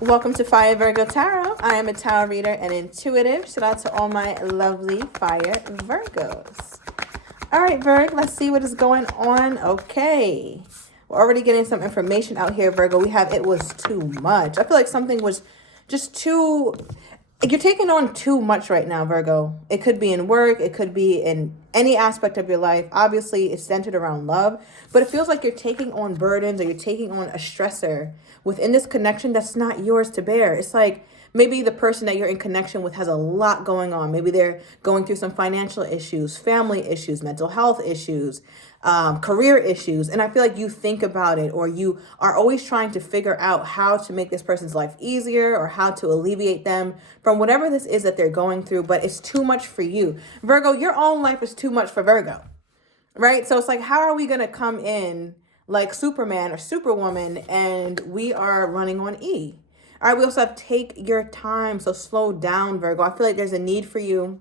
Welcome to Fire Virgo Tarot. I am a tarot reader and intuitive. Shout out to all my lovely fire Virgos. All right, Virg, let's see what is going on. Okay. We're already getting some information out here, Virgo. We have it was too much. I feel like something was just too... You're taking on too much right now, Virgo. It could be in work. It could be in any aspect of your life. Obviously, it's centered around love. But it feels like you're taking on burdens or you're taking on a stressor within this connection that's not yours to bear. It's like maybe the person that you're in connection with has a lot going on. Maybe they're going through some financial issues, family issues, mental health issues, career issues. And I feel like you think about it, or you are always trying to figure out how to make this person's life easier or how to alleviate them from whatever this is that they're going through. But it's too much for you. Virgo, your own life is too much for Virgo, right? So it's like, how are we going to come in like Superman or Superwoman and we are running on E? All right, we also have take your time. So slow down, Virgo. I feel like there's a need for you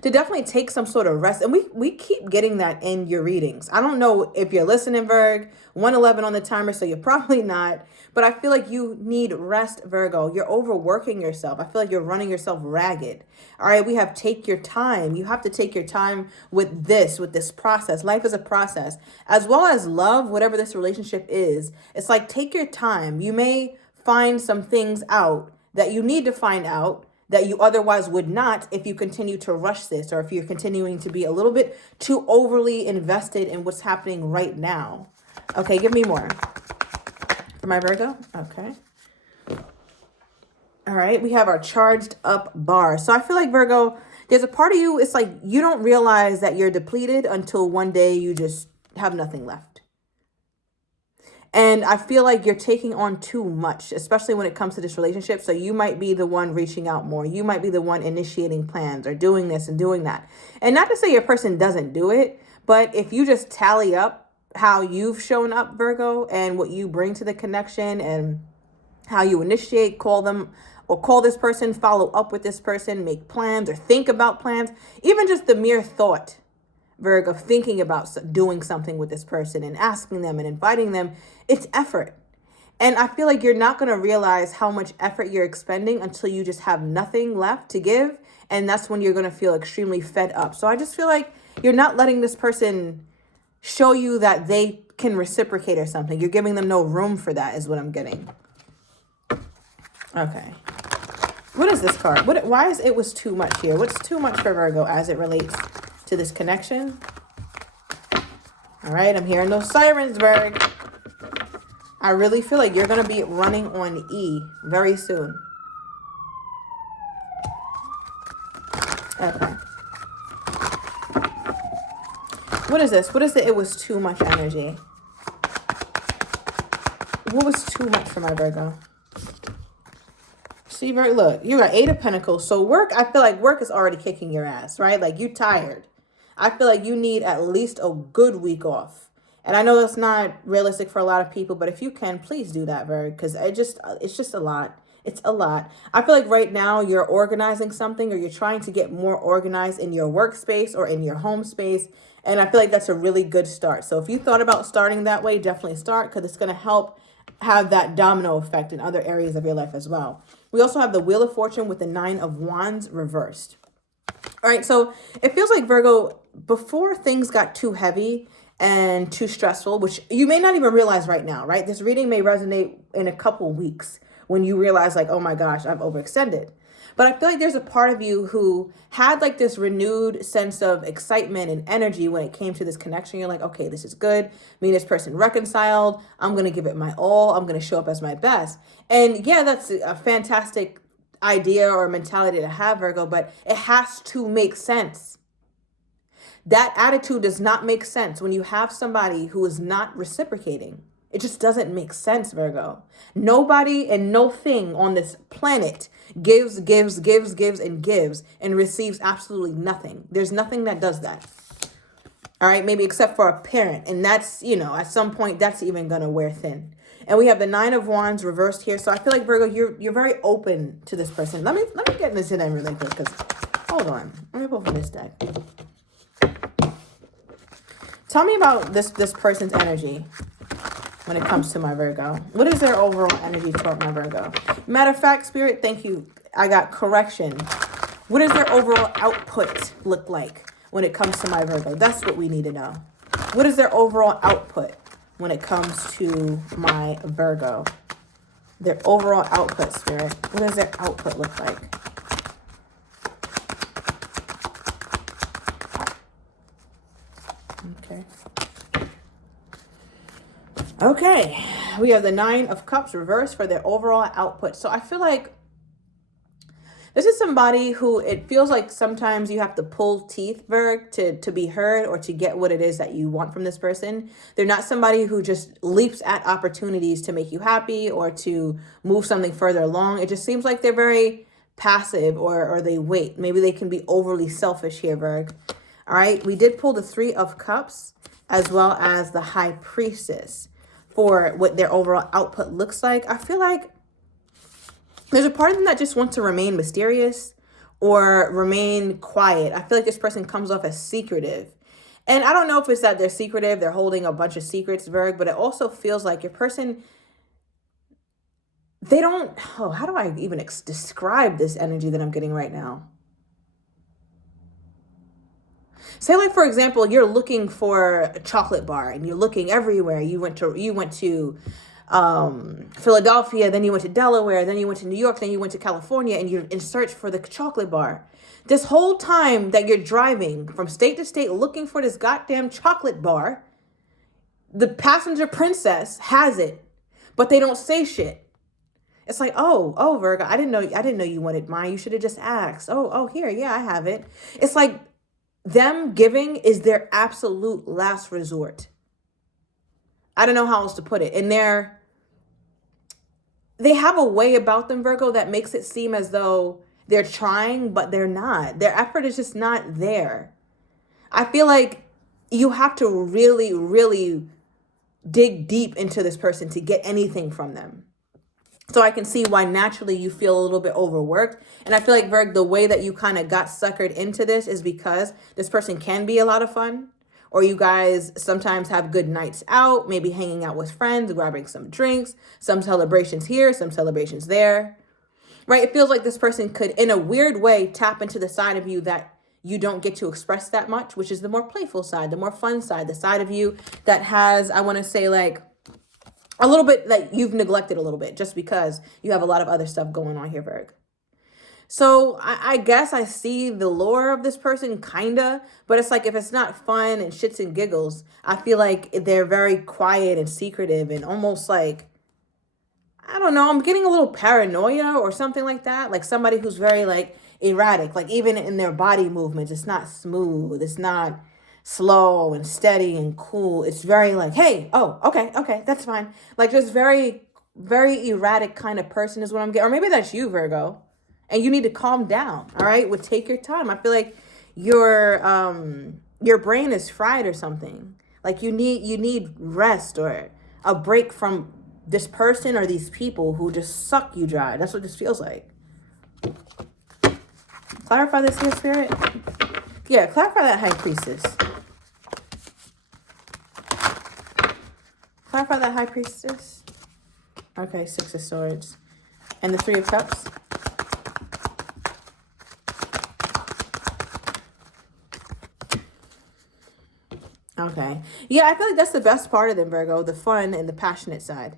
to definitely take some sort of rest. And we keep getting that in your readings. I don't know if you're listening, Virg. 111 on the timer, so you're probably not. But I feel like you need rest, Virgo. You're overworking yourself. I feel like you're running yourself ragged. All right, we have take your time. You have to take your time with this process. Life is a process. As well as love, whatever this relationship is. It's like, take your time. You may find some things out that you need to find out that you otherwise would not if you continue to rush this, or if you're continuing to be a little bit too overly invested in what's happening right now. Okay, give me more. For my Virgo? Okay. All right, we have our charged up bar. So I feel like, Virgo, there's a part of you, it's like you don't realize that you're depleted until one day you just have nothing left. And I feel like you're taking on too much, especially when it comes to this relationship. So you might be the one reaching out more. You might be the one initiating plans or doing this and doing that. And not to say your person doesn't do it, but if you just tally up how you've shown up, Virgo, and what you bring to the connection and how you initiate, call them or call this person, follow up with this person, make plans or think about plans, even just the mere thought, Virgo, of thinking about doing something with this person and asking them and inviting them, it's effort. And I feel like you're not going to realize how much effort you're expending until you just have nothing left to give. And that's when you're going to feel extremely fed up. So I just feel like you're not letting this person show you that they can reciprocate or something. You're giving them no room for that is what I'm getting. Okay. What is this card? Why is it was too much here? What's too much for Virgo as it relates to this connection? All right, I'm hearing those sirens, Virg. I really feel like you're going to be running on E very soon. Okay. What is this? What is it? It was too much energy. What was too much for my Virgo? See, Virgo, look, you got 8 of Pentacles. So work, I feel like work is already kicking your ass, right? Like you tired. I feel like you need at least a good week off. And I know that's not realistic for a lot of people, but if you can, please do that, Virg, because it's just a lot. It's a lot. I feel like right now you're organizing something, or you're trying to get more organized in your workspace or in your home space. And I feel like that's a really good start. So if you thought about starting that way, definitely start, because it's going to help have that domino effect in other areas of your life as well. We also have the Wheel of Fortune with the 9 of Wands reversed. All right, so it feels like, Virgo, before things got too heavy and too stressful, which you may not even realize right now, right? This reading may resonate in a couple weeks when you realize like, oh my gosh, I've overextended. But I feel like there's a part of you who had like this renewed sense of excitement and energy when it came to this connection. You're like, okay, this is good. Me and this person reconciled. I'm going to give it my all. I'm going to show up as my best. And yeah, that's a fantastic idea or mentality to have, Virgo, but it has to make sense. That attitude does not make sense when you have somebody who is not reciprocating. It just doesn't make sense, Virgo. Nobody and no thing on this planet gives and receives absolutely nothing. There's nothing that does that. All right, maybe except for a parent. And that's, you know, at some point that's even going to wear thin. And we have the 9 of Wands reversed here. So I feel like, Virgo, you're very open to this person. Let me get this in really quick, because hold on. Let me pull from this deck. Tell me about this person's energy. when it comes to my Virgo? What is their overall energy toward my Virgo? Matter of fact, Spirit, thank you. I got correction. What does their overall output look like when it comes to my Virgo? That's what we need to know. What is their overall output when it comes to my Virgo? Their overall output, Spirit. What does their output look like? Okay. Okay. We have the Nine of Cups reversed for their overall output. So I feel like this is somebody who it feels like sometimes you have to pull teeth, Virg, to be heard or to get what it is that you want from this person. They're not somebody who just leaps at opportunities to make you happy or to move something further along. It just seems like they're very passive or they wait. Maybe they can be overly selfish here, Virg. All right, we did pull the Three of Cups as well as the High Priestess for what their overall output looks like. I feel like there's a part of them that just wants to remain mysterious or remain quiet. I feel like this person comes off as secretive. And I don't know if it's that they're secretive, they're holding a bunch of secrets, Virg, but it also feels like your person, they don't, how do I even describe this energy that I'm getting right now? Say like, for example, you're looking for a chocolate bar and you're looking everywhere. You went to Philadelphia, then you went to Delaware, then you went to New York, then you went to California, and you're in search for the chocolate bar. This whole time that you're driving from state to state looking for this goddamn chocolate bar, the passenger princess has it, but they don't say shit. It's like, oh, Virgo, I didn't know you wanted mine. You should have just asked. Oh, here, yeah, I have it. It's like them giving is their absolute last resort. I don't know how else to put it. And they have a way about them, Virgo, that makes it seem as though they're trying, but they're not. Their effort is just not there. I feel like you have to really, really dig deep into this person to get anything from them. So I can see why naturally you feel a little bit overworked. And I feel like, Virg, the way that you kind of got suckered into this is because this person can be a lot of fun. Or you guys sometimes have good nights out, maybe hanging out with friends, grabbing some drinks, some celebrations here, some celebrations there, right? It feels like this person could, in a weird way, tap into the side of you that you don't get to express that much, which is the more playful side, the more fun side, the side of you that has, I want to say, like, a little bit that you've neglected a little bit just because you have a lot of other stuff going on here, Virg. So I guess I see the lure of this person, kinda, but it's like if it's not fun and shits and giggles, I feel like they're very quiet and secretive and almost like, I don't know, I'm getting a little paranoia or something like that. Like somebody who's very like erratic, like even in their body movements, it's not smooth. It's not slow and steady and cool. It's very like, hey, oh, okay, that's fine. Like just very, very erratic kind of person is what I'm getting. Or maybe that's you, Virgo. And you need to calm down, all right? Well, take your time. I feel like your brain is fried or something. Like you need rest or a break from this person or these people who just suck you dry. That's what this feels like. Clarify this here, Spirit. Yeah, clarify that High Priestess. Clarify that High Priestess. Okay, Six of Swords. And the Three of Cups. Okay. Yeah, I feel like that's the best part of them, Virgo, the fun and the passionate side,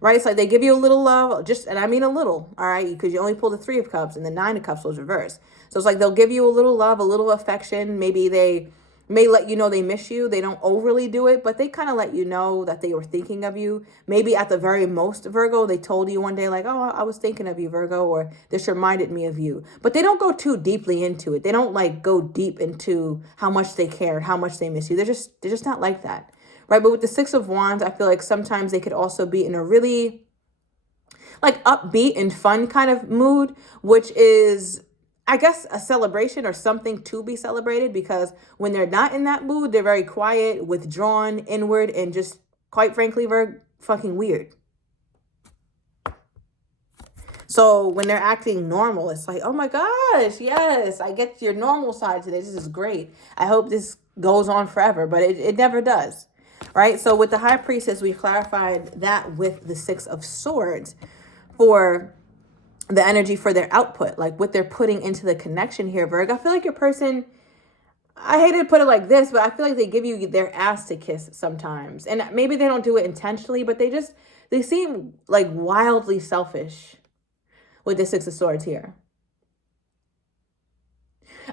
right? It's like they give you a little love, and I mean a little, all right? Because you only pull the Three of Cups and the Nine of Cups was reversed. So it's like they'll give you a little love, a little affection. Maybe they may let you know they miss you. They don't overly do it, but they kind of let you know that they were thinking of you. Maybe at the very most, Virgo, they told you one day like, oh, I was thinking of you, Virgo, or this reminded me of you. But they don't go too deeply into it. They don't like go deep into how much they care, how much they miss you. They're just not like that, right? But with the Six of Wands, I feel like sometimes they could also be in a really like upbeat and fun kind of mood, which is, I guess, a celebration or something to be celebrated, because when they're not in that mood, they're very quiet, withdrawn, inward, and just, quite frankly, very fucking weird. So when they're acting normal, it's like, oh my gosh, yes, I get your normal side today. This is great. I hope this goes on forever, but it never does. right? So with the High Priestess, we've clarified that with the Six of Swords for the energy for their output, like what they're putting into the connection here, Virgo. I feel like your person, I hate to put it like this, but I feel like they give you their ass to kiss sometimes. And maybe they don't do it intentionally, but they seem like wildly selfish with the Six of Swords here.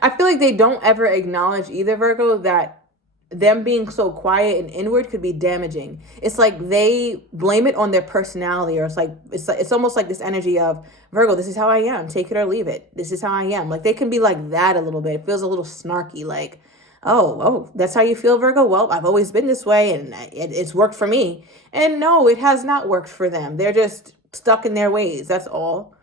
I feel like they don't ever acknowledge either, Virgo, that them being so quiet and inward could be damaging. It's like they blame it on their personality, or it's almost like this energy of, Virgo, this is how I am, take it or leave it. This is how I am. Like they can be like that a little bit. It feels a little snarky, like, oh, that's how you feel, Virgo? Well, I've always been this way and it's worked for me. And no, it has not worked for them. They're just stuck in their ways. That's all.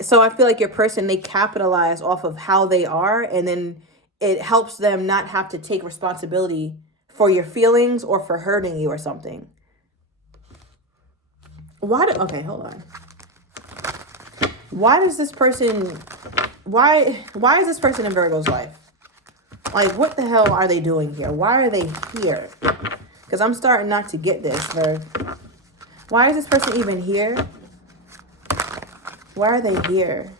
So I feel like your person, they capitalize off of how they are, and then it helps them not have to take responsibility for your feelings or for hurting you or something. Okay, hold on. Why is this person in Virgo's life? Like, what the hell are they doing here? Why are they here? Because I'm starting not to get this, Virgo. Why is this person even here? Why are they here?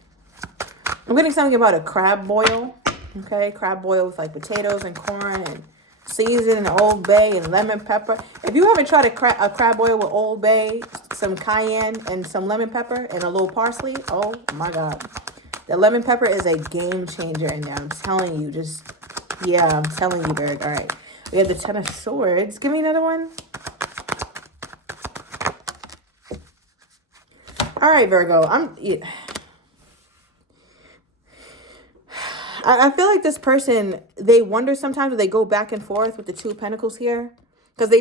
I'm getting something about a crab boil. Okay, crab boil with like potatoes and corn and season and Old Bay and lemon pepper. If you haven't tried a crab boil with Old Bay, some cayenne and some lemon pepper and a little parsley, oh my God. The lemon pepper is a game changer in there. I'm telling you, I'm telling you, Virgo. All right, we have the Ten of Swords. Give me another one. All right, Virgo, I feel like this person, they wonder sometimes, or they go back and forth with the Two of Pentacles here, because they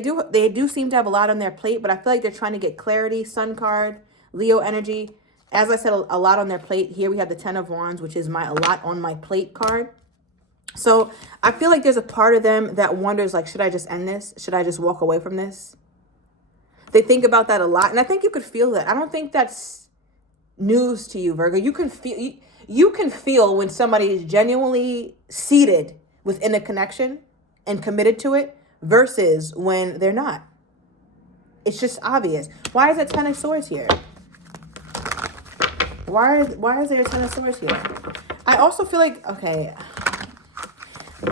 do seem to have a lot on their plate, but I feel like they're trying to get clarity. Sun card, Leo energy. As I said, a lot on their plate. Here we have the Ten of Wands, which is a lot on my plate card. So I feel like there's a part of them that wonders, like, should I just end this? Should I just walk away from this? They think about that a lot, and I think you could feel that. I don't think that's news to you, Virgo. You can feel when somebody is genuinely seated within a connection and committed to it versus when they're not. It's just obvious. Why is that Ten of Swords here? Why is there a Ten of Swords here? I also feel like, okay,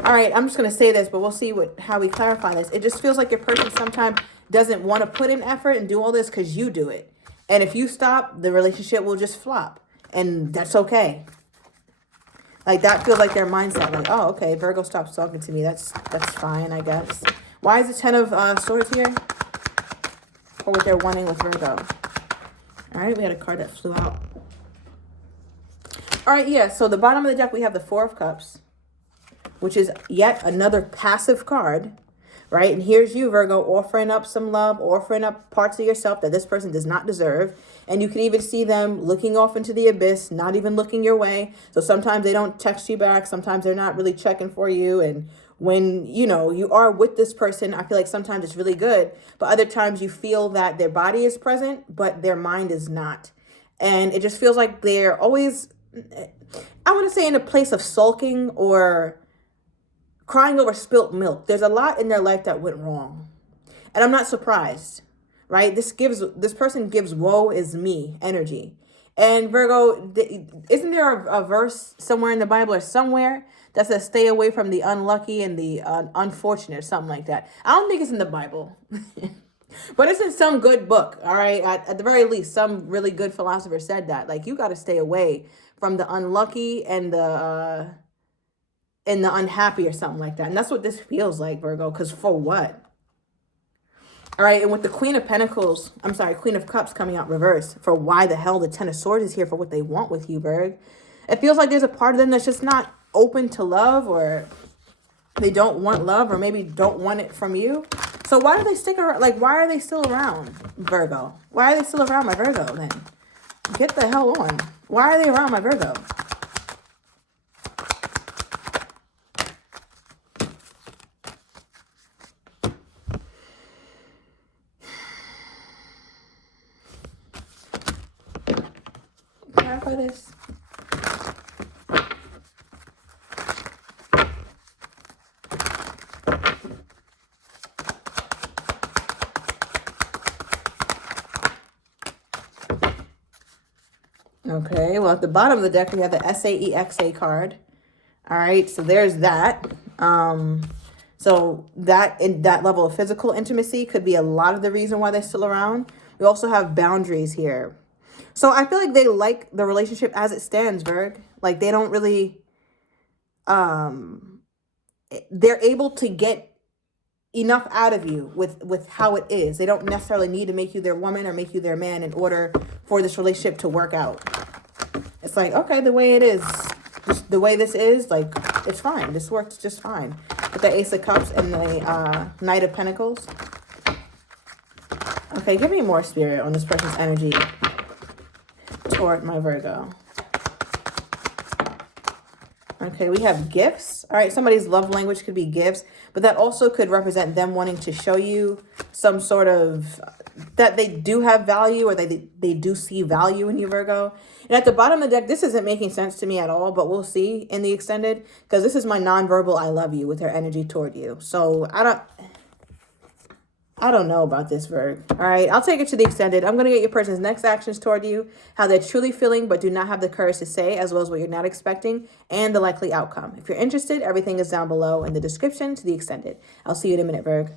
all right, I'm just going to say this, but we'll see how we clarify this. It just feels like your person sometimes doesn't want to put in effort and do all this because you do it. And if you stop, the relationship will just flop. And that's okay. Like, that feels like their mindset. Like, oh, okay, Virgo stops talking to me. That's fine, I guess. Why is the Ten of Swords here? For what they're wanting with Virgo. All right, we had a card that flew out. All right, yeah, so the bottom of the deck, we have the Four of Cups, which is yet another passive card, right? And here's you, Virgo, offering up some love, offering up parts of yourself that this person does not deserve. And you can even see them looking off into the abyss, not even looking your way. So sometimes they don't text you back. Sometimes they're not really checking for you. And when, you are with this person, I feel like sometimes it's really good. But other times you feel that their body is present, but their mind is not. And it just feels like they're always, I want to say, in a place of sulking or crying over spilt milk. There's a lot in their life that went wrong. And I'm not surprised, right? This person gives woe is me energy. And Virgo, isn't there a verse somewhere in the Bible or somewhere that says stay away from the unlucky and the unfortunate or something like that? I don't think it's in the Bible. But it's in some good book, all right? At the very least, some really good philosopher said that. Like, you got to stay away from the unlucky and the unhappy or something like that. And that's what this feels like, Virgo, because for what? All right, and with the Queen of Cups coming out reverse, for why the hell the Ten of Swords is here for what they want with you, Virgo. It feels like there's a part of them that's just not open to love, or they don't want love, or maybe don't want it from you. So why do they stick around? Like, why are they still around, Virgo? Why are they still around my Virgo then? Get the hell on. Why are they around my Virgo? Clarify this. Okay, well, at the bottom of the deck, we have the SAEXA card. All right, so there's that. So that in that level of physical intimacy could be a lot of the reason why they're still around. We also have boundaries here. So I feel like they like the relationship as it stands, Virg. Like they don't really, they're able to get enough out of you with how it is. They don't necessarily need to make you their woman or make you their man in order for this relationship to work out. It's like, okay, the way it is, just the way this is, like, it's fine. This works just fine. With the Ace of Cups and the Knight of Pentacles. Okay, give me more spirit on this person's energy toward my Virgo. Okay, we have gifts. All right, somebody's love language could be gifts, but that also could represent them wanting to show you some sort of, that they do have value, or they do see value in you, Virgo. And at the bottom of the deck, this isn't making sense to me at all, but we'll see in the extended, because this is my nonverbal I love you with her energy toward you. So I don't know about this, Virg. All right, I'll take it to the extended. I'm going to get your person's next actions toward you, how they're truly feeling but do not have the courage to say, as well as what you're not expecting, and the likely outcome. If you're interested, everything is down below in the description to the extended. I'll see you in a minute, Virg.